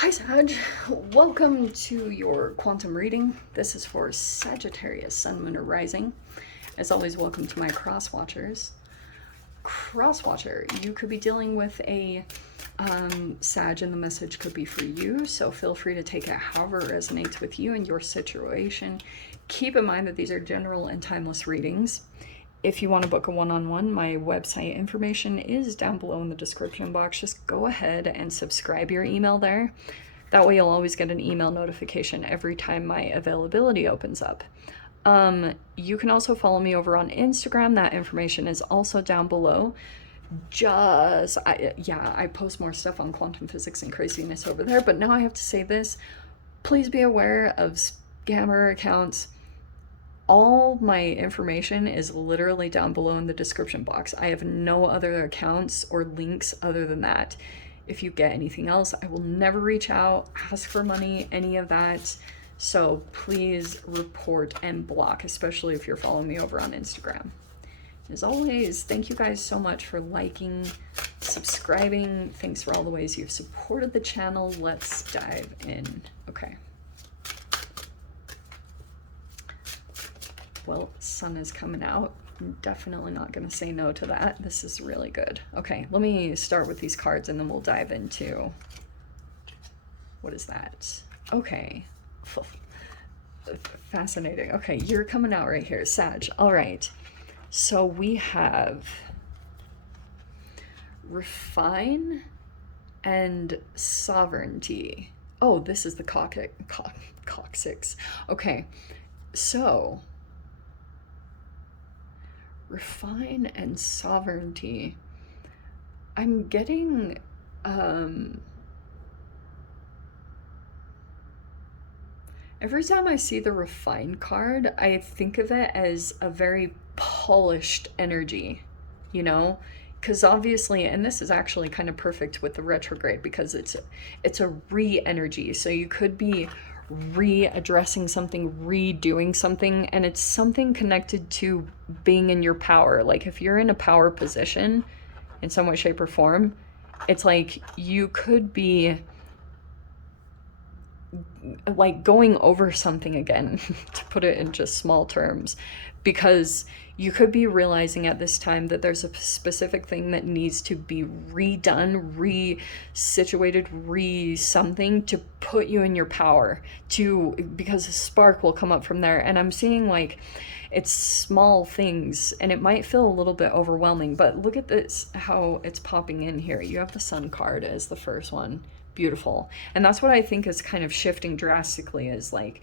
Hi Sag, welcome to your quantum reading. This is for Sagittarius, Sun, Moon, or Rising. As always, welcome to my cross watchers. Cross watcher, you could be dealing with a Sag, and the message could be for you, so feel free to take it however it resonates with you and your situation. Keep in mind that these are general and timeless readings. If you want to book a one-on-one, my website information is down below in the description box. Just go ahead and subscribe your email there. That way you'll always get an email notification every time my availability opens up. You can also follow me over on Instagram. That information is also down below. I post more stuff on quantum physics and craziness over there, but now I have to say this. Please be aware of scammer accounts. All my information is literally down below in the description box. I have no other accounts or links other than that. If you get anything else, I will never reach out, ask for money, any of that. So please report and block, especially if you're following me over on Instagram. As always, thank you guys so much for liking, subscribing. Thanks for all the ways you've supported the channel. Let's dive in. Okay. Well, sun is coming out. I'm definitely not going to say no to that. This is really good. Okay, let me start with these cards and then we'll dive into... What is that? Okay. Fascinating. Okay, you're coming out right here, Sag. All right. So we have refine and sovereignty. Oh, this is the coccyx. Okay, so... refine and sovereignty. I'm getting every time I see the refine card, I think of it as a very polished energy, you know, because obviously, and this is actually kind of perfect with the retrograde because it's a re-energy, so you could be readdressing something, redoing something, and it's something connected to being in your power. Like if you're in a power position in some way, shape, or form, it's like you could be like going over something again, to put it in just small terms, because you could be realizing at this time that there's a specific thing that needs to be redone, re-situated, re-something to put you in your power, because a spark will come up from there. And I'm seeing like it's small things and it might feel a little bit overwhelming, but look at this, how it's popping in here. You have the sun card as the first one. Beautiful. And that's what I think is kind of shifting drastically, is like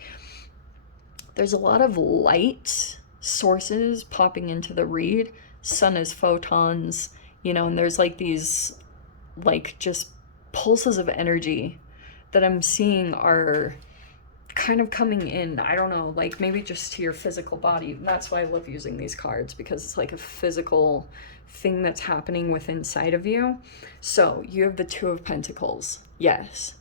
there's a lot of light sources popping into the read. Sun is photons, you know, and there's like these like just pulses of energy that I'm seeing are kind of coming in. I don't know, like maybe just to your physical body. And that's why I love using these cards, because it's like a physical thing that's happening within inside of you. So you have the Two of Pentacles. Yes.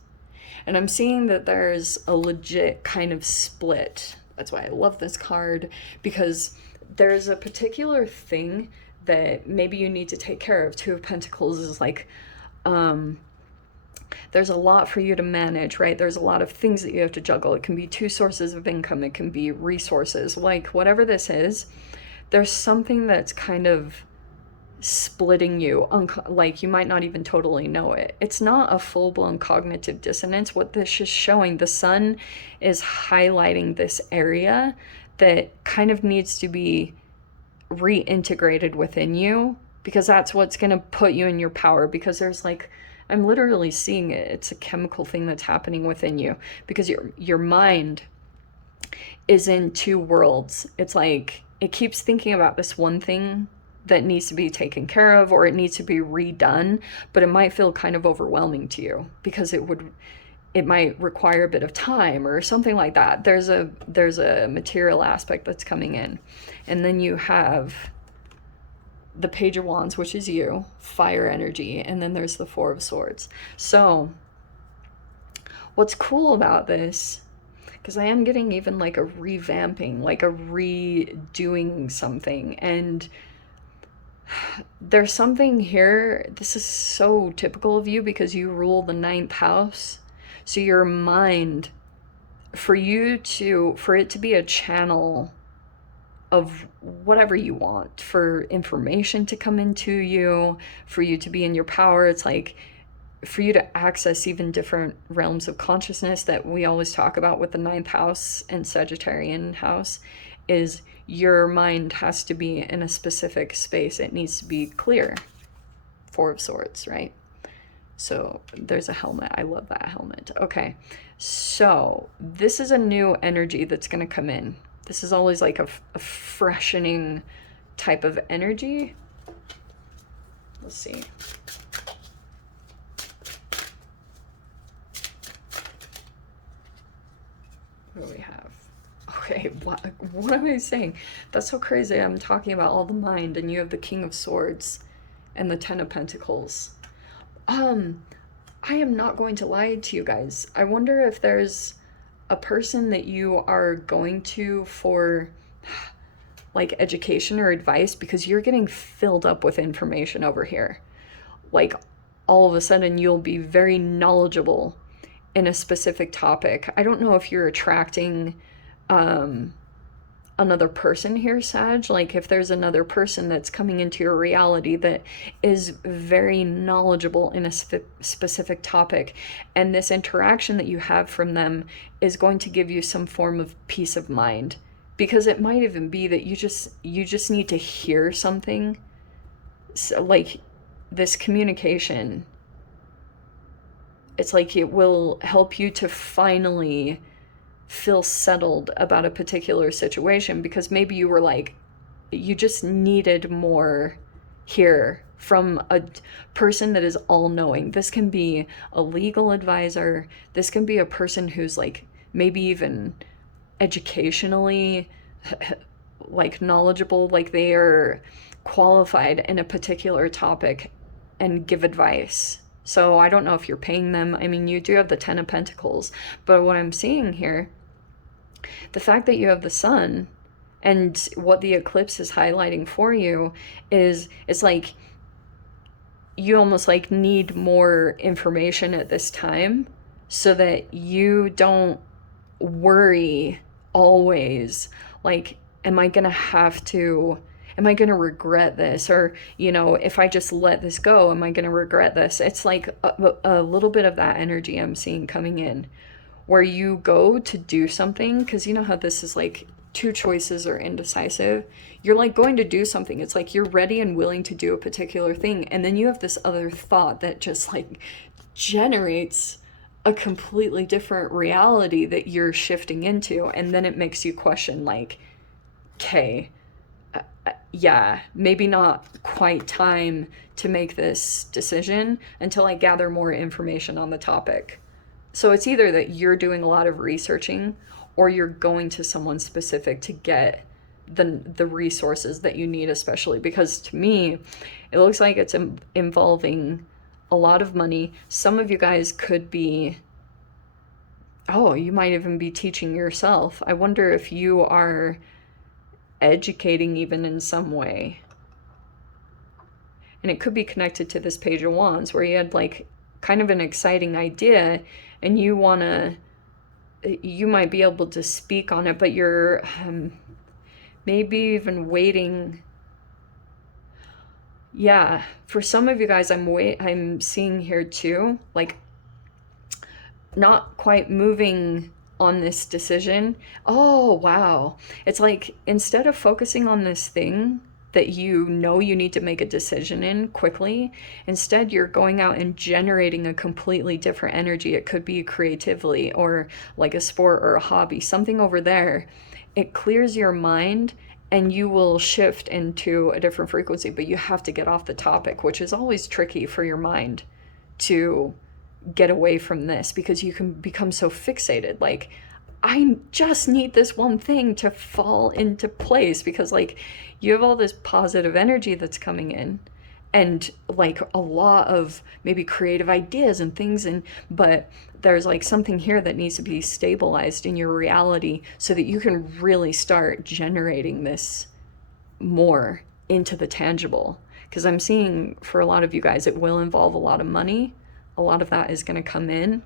And I'm seeing that there's a legit kind of split. That's why I love this card, because there's a particular thing that maybe you need to take care of. Two of Pentacles is like, there's a lot for you to manage, right? There's a lot of things that you have to juggle. It can be two sources of income. It can be resources. Like whatever this is, there's something that's kind of splitting you, like you might not even totally know it. It's not a full-blown cognitive dissonance. What this is showing, the sun is highlighting this area that kind of needs to be reintegrated within you, because that's what's going to put you in your power. Because there's like, I'm literally seeing it. It's a chemical thing that's happening within you, because your mind is in two worlds. It's like it keeps thinking about this one thing that needs to be taken care of, or it needs to be redone, but it might feel kind of overwhelming to you because it might require a bit of time or something like that. There's a material aspect that's coming in. And then you have the Page of Wands, which is you, fire energy, and then there's the Four of Swords. So what's cool about this, because I am getting even like a revamping, like a redoing something, and there's something here. This is so typical of you because you rule the ninth house. So your mind, for it to be a channel of whatever you want, for information to come into you, for you to be in your power, it's like for you to access even different realms of consciousness that we always talk about with the ninth house and Sagittarian house, is your mind has to be in a specific space. It needs to be clear. Four of Swords, right? So there's a helmet. I love that helmet. Okay, so this is a new energy that's going to come in. This is always like a freshening type of energy. Let's see. What do we have? Okay, what am I saying? That's so crazy. I'm talking about all the mind, and you have the King of Swords and the Ten of Pentacles. I am not going to lie to you guys. I wonder if there's a person that you are going to for like education or advice, because you're getting filled up with information over here. Like all of a sudden you'll be very knowledgeable in a specific topic. I don't know if you're attracting another person here, Sag. Like if there's another person that's coming into your reality that is very knowledgeable in a specific topic, and this interaction that you have from them is going to give you some form of peace of mind, because it might even be that you just need to hear something. So like this communication, it's like it will help you to finally feel settled about a particular situation, because maybe you were like, you just needed more here from a person that is all-knowing. This can be a legal advisor. This can be a person who's like maybe even educationally like knowledgeable, like they are qualified in a particular topic and give advice. So I don't know if you're paying them. I mean, you do have the Ten of Pentacles, but what I'm seeing here, the fact that you have the Sun and what the eclipse is highlighting for you is, it's like you almost like need more information at this time so that you don't worry always like, am I going to regret this? Or, you know, if I just let this go, am I going to regret this? It's like a little bit of that energy I'm seeing coming in, where you go to do something, because you know how this is like two choices are indecisive. You're like going to do something. It's like you're ready and willing to do a particular thing. And then you have this other thought that just like generates a completely different reality that you're shifting into. And then it makes you question like, okay, yeah, maybe not quite time to make this decision until I gather more information on the topic. So it's either that you're doing a lot of researching, or you're going to someone specific to get the resources that you need, especially because to me, it looks like it's involving a lot of money. Some of you guys could be, you might even be teaching yourself. I wonder if you are educating even in some way. And it could be connected to this Page of Wands, where you had like kind of an exciting idea and you might be able to speak on it, but you're maybe even waiting. Yeah, for some of you guys, I'm seeing here too, like not quite moving on this decision. Oh, wow. It's like instead of focusing on this thing that you know you need to make a decision in quickly, instead you're going out and generating a completely different energy. It could be creatively or like a sport or a hobby, something over there. It clears your mind and you will shift into a different frequency, but you have to get off the topic, which is always tricky for your mind to get away from this, because you can become so fixated. Like, I just need this one thing to fall into place, because like you have all this positive energy that's coming in and like a lot of maybe creative ideas and things, but there's like something here that needs to be stabilized in your reality so that you can really start generating this more into the tangible. Because I'm seeing for a lot of you guys, it will involve a lot of money. A lot of that is going to come in,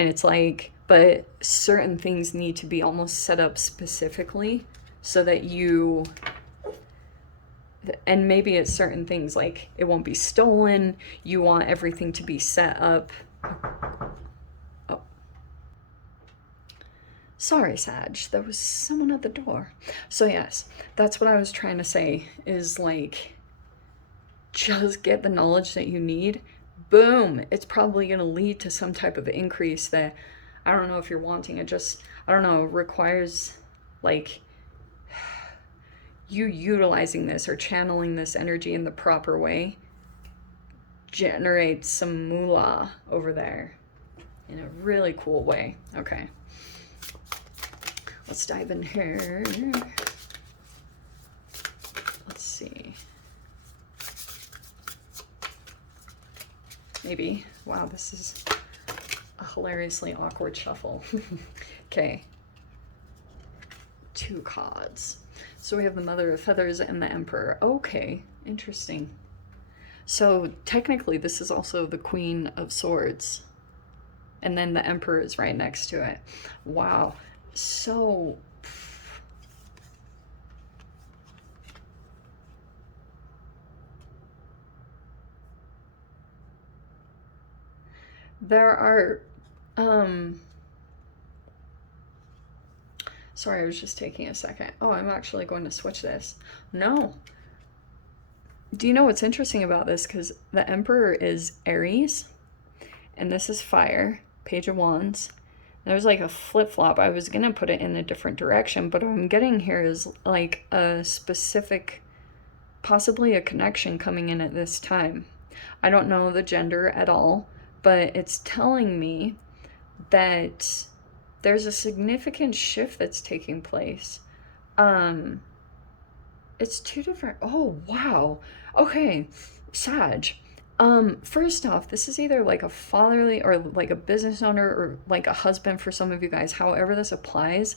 And it's like, but certain things need to be almost set up specifically so that you, and maybe it's certain things like it won't be stolen. You want everything to be set up. Oh, sorry, Sag, there was someone at the door. So yes, that's what I was trying to say, is like, just get the knowledge that you need. Boom, it's probably going to lead to some type of increase that, I don't know if you're wanting it, just, I don't know, requires like you utilizing this or channeling this energy in the proper way generates some moolah over there in a really cool way. Okay, let's dive in here. Let's see. Maybe. Wow, this is a hilariously awkward shuffle. Okay. 2 cards. So we have the Mother of Feathers and the Emperor. Okay, interesting. So technically this is also the Queen of Swords. And then the Emperor is right next to it. Wow. So there are, sorry, I was just taking a second. Oh, I'm actually going to switch this. No. Do you know what's interesting about this? Because the Emperor is Aries, and this is fire, Page of Wands. There's like a flip-flop. I was going to put it in a different direction, but what I'm getting here is like a specific, possibly a connection coming in at this time. I don't know the gender at all, but it's telling me that there's a significant shift that's taking place. It's 2 different, oh, wow. Okay, Sag. First off, this is either like a fatherly or like a business owner or like a husband for some of you guys, however this applies.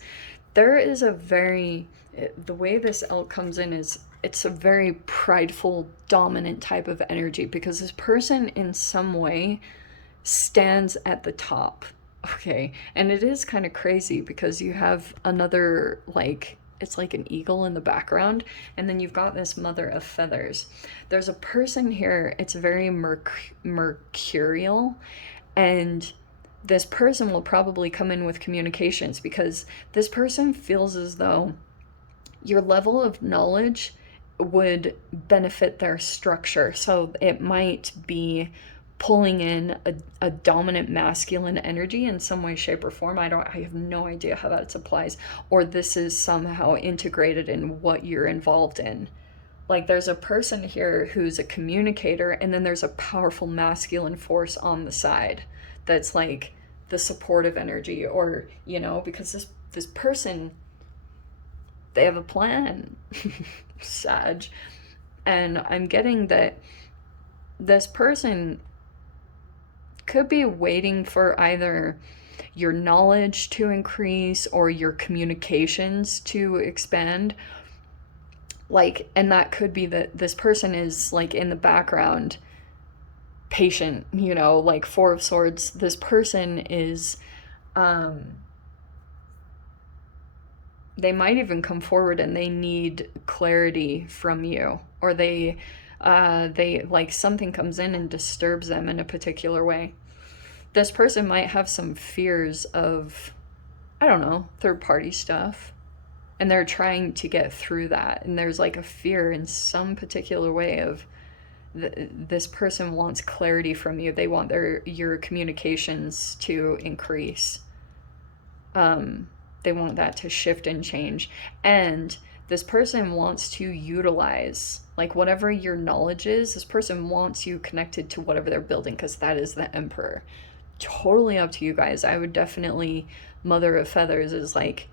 There is a very, the way this elk comes in is, it's a very prideful, dominant type of energy because this person in some way stands at the top. Okay, and it is kind of crazy because you have another, like, it's like an eagle in the background, and then you've got this Mother of Feathers. There's a person here, it's very mercurial, and this person will probably come in with communications because this person feels as though your level of knowledge would benefit their structure. So it might be pulling in a dominant masculine energy in some way, shape, or form. I have no idea how that applies, or this is somehow integrated in what you're involved in. Like there's a person here who's a communicator, and then there's a powerful masculine force on the side that's like the supportive energy, or, you know, because this person, they have a plan. Sag. And I'm getting that this person could be waiting for either your knowledge to increase or your communications to expand. Like, and that could be that this person is like in the background, patient, you know, like 4 of Swords. This person is, they might even come forward and they need clarity from you, or they like something comes in and disturbs them in a particular way. This person might have some fears of, I don't know, third-party stuff, and they're trying to get through that, and there's like a fear in some particular way of this person wants clarity from you. They want your communications to increase. They want that to shift and change, and this person wants to utilize, like, whatever your knowledge is. This person wants you connected to whatever they're building, because that is the Emperor. Totally up to you guys. I would definitely, Mother of Feathers is like,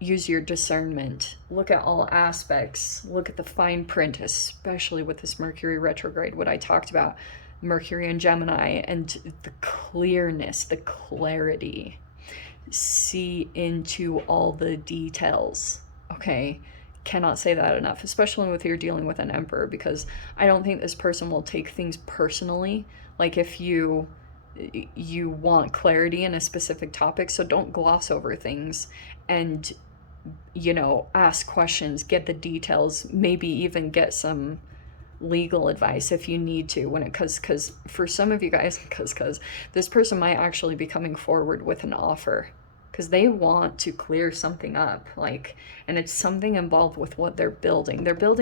use your discernment. Look at all aspects. Look at the fine print, especially with this Mercury retrograde, what I talked about, Mercury and Gemini, and the clearness, the clarity. See into all the details. Okay, cannot say that enough, especially with you're dealing with an Emperor, because I don't think this person will take things personally. Like if you you want clarity in a specific topic, so don't gloss over things, and ask questions, get the details, maybe even get some legal advice if you need to when it because for some of you guys, because this person might actually be coming forward with an offer because they want to clear something up, and it's something involved with what they're building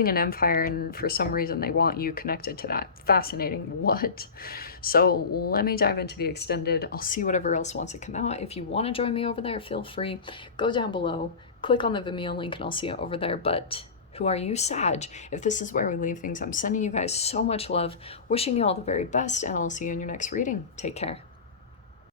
an empire, and for some reason they want you connected to that. Fascinating. What? So let me dive into the extended. I'll see whatever else wants to come out. If you want to join me over there, feel free, go down below, click on the Vimeo link, and I'll see you over there. But who are you, Sag? If this is where we leave things, I'm sending you guys so much love, wishing you all the very best, and I'll see you in your next reading. Take care.